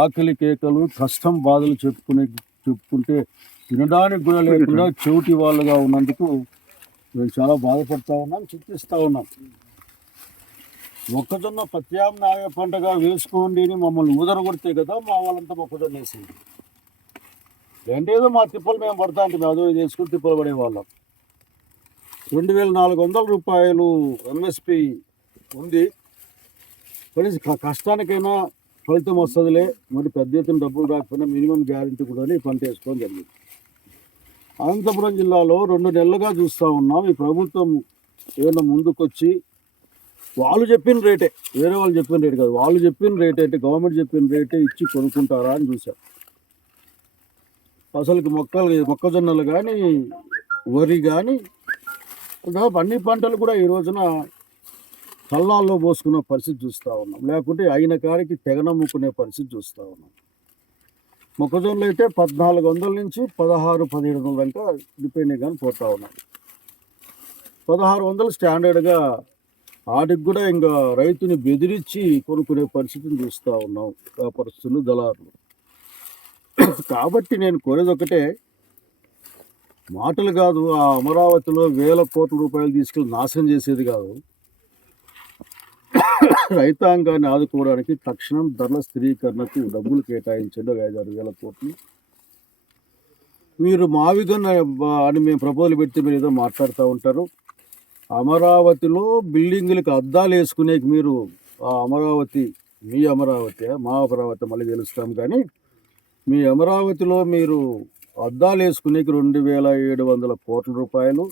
ఆకలి కేకలు, కష్టం బాధలు చెప్పుకుంటే వినడానికి కూడా లేకుండా చెవిటి వాళ్ళుగా ఉన్నందుకు మేము చాలా బాధపడతా ఉన్నాం, చింతిస్తూ ఉన్నాం. మొక్కజొన్న ప్రత్యామ్నాయ పంటగా వేసుకోండి అని మమ్మల్ని ఊదరగొడితే కదా మా వాళ్ళంతా మొక్కజొన్న వేసింది. ఏంటేదో మా తిప్పలు మేము పడతా అంటే అదో ఇది వేసుకుని తిప్పలు పడేవాళ్ళం. 2400 రూపాయలు ఎంఎస్పి ఉంది. కనీసం కష్టానికైనా ఫలితం వస్తుందిలే, మరి పెద్ద ఎత్తున డబ్బులు రాకపోయినా మినిమం గ్యారెంటీ కూడా ఈ పంట వేసుకోవడం జరిగింది. అనంతపురం జిల్లాలో 2 నెలలుగా చూస్తూ ఉన్నాం. ఈ ప్రభుత్వం ఏదైనా ముందుకొచ్చి వాళ్ళు చెప్పిన రేటే, వేరే వాళ్ళు చెప్పిన రేటు కాదు, వాళ్ళు చెప్పిన రేట్ అంటే గవర్నమెంట్ చెప్పిన రేటే ఇచ్చి కొనుక్కుంటారా అని చూసాం. అసలుకి మొక్కజొన్నలు కానీ, వరి కానీ, అన్ని పంటలు కూడా ఈ రోజున కళ్ళాల్లో పోసుకునే పరిస్థితి చూస్తూ ఉన్నాం. లేకుంటే అయిన కాడికి తెగనమ్ముకునే పరిస్థితి చూస్తూ ఉన్నాం. మొక్కజొన్నలు అయితే 1400 నుంచి 1600-1700 దాకా డిపెండింగ్ కానీ పోతూ ఉన్నాం. 1600 స్టాండర్డ్గా, వాటికి కూడా ఇంకా రైతుని బెదిరించి కొనుక్కునే పరిస్థితిని చూస్తూ ఉన్నాం వ్యాపారస్తులు, దళారులు. కాబట్టి నేను కోరేది ఒకటే, మాటలు కాదు, ఆ అమరావతిలో వేల కోట్ల రూపాయలు తీసుకెళ్ళి నాశనం చేసేది కాదు, రైతాంగాన్ని ఆదుకోవడానికి తక్షణం ధరల స్థిరీకరణకు డబ్బులు కేటాయించండి. 5-6 కోట్లు. మీరు మావిగన్ అని మేము ప్రపోజల్ పెడితే మీరు ఏదో మాట్లాడుతూ ఉంటారు. అమరావతిలో బిల్డింగులకు అద్దాలు వేసుకునేకి మీరు ఆ అమరావతి, మీ అమరావతి, మా అమరావతి మళ్ళీ తెలుస్తాం, కానీ మీ అమరావతిలో మీరు అద్దాలు వేసుకునేకి 2700 కోట్ల రూపాయలు,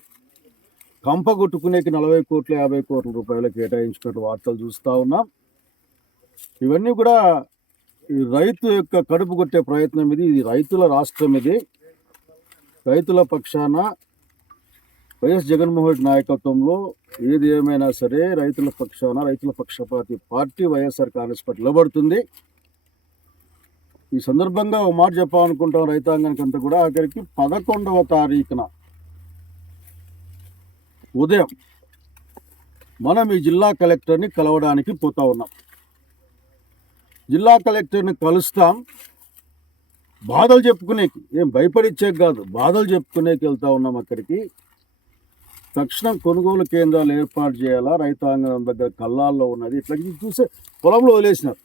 కంప కొట్టుకునేకి 40 కోట్లు 50 కోట్ల రూపాయలు కేటాయించుకున్నట్టు వార్తలు చూస్తూ ఉన్నాం. ఇవన్నీ కూడా ఈ రైతు యొక్క కడుపు కొట్టే ప్రయత్నం ఇది. ఇది రైతుల రాష్ట్రం. ఇది రైతుల పక్షాన వైఎస్ జగన్మోహన్ రెడ్డి నాయకత్వంలో ఏది ఏమైనా సరే రైతుల పక్షాన, రైతుల పక్షపాతి పార్టీ వైఎస్ఆర్ కాంగ్రెస్ పార్టీ నిలబడుతుంది. ఈ సందర్భంగా ఒక మాట చెప్పాలనుకుంటాం రైతాంగానికి అంతా కూడా. ఆఖరికి 11వ తారీఖున ఉదయం మనం ఈ జిల్లా కలెక్టర్ని కలవడానికి పోతా ఉన్నాం. జిల్లా కలెక్టర్ని కలుస్తాం, బాధలు చెప్పుకునేకి, ఏం భయపడిచ్చేకి కాదు, బాధలు చెప్పుకునేకి వెళ్తా ఉన్నాం. అక్కడికి తక్షణం కొనుగోలు కేంద్రాలు ఏర్పాటు చేయాలా, రైతాంగం దగ్గర కళ్ళాల్లో ఉన్నది, ఇట్లా చూసే పొలంలో వదిలేసినారు.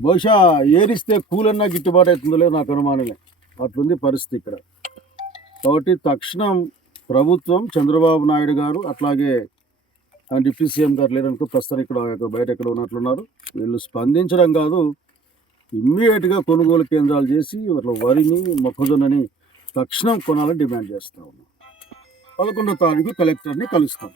బహుశా ఏరిస్తే కూలన్నా గిట్టుబాటు అవుతుందో లేదో నాకు అనుమానమే, అట్లుంది పరిస్థితి ఇక్కడ. కాబట్టి తక్షణం ప్రభుత్వం, చంద్రబాబు నాయుడు గారు, అట్లాగే డిప్యూటీ సీఎం గారు లేరనుకో, ప్రస్తుతం ఇక్కడ బయట ఎక్కడ ఉన్నట్లున్నారు, వీళ్ళు స్పందించడం కాదు, ఇమ్మీడియట్గా కొనుగోలు కేంద్రాలు చేసి వరిని, మొక్కజొన్నని తక్షణం కొనాలని డిమాండ్ చేస్తూ ఉన్నాం. 11వ తారీఖు కలెక్టర్ని కలుస్తాం.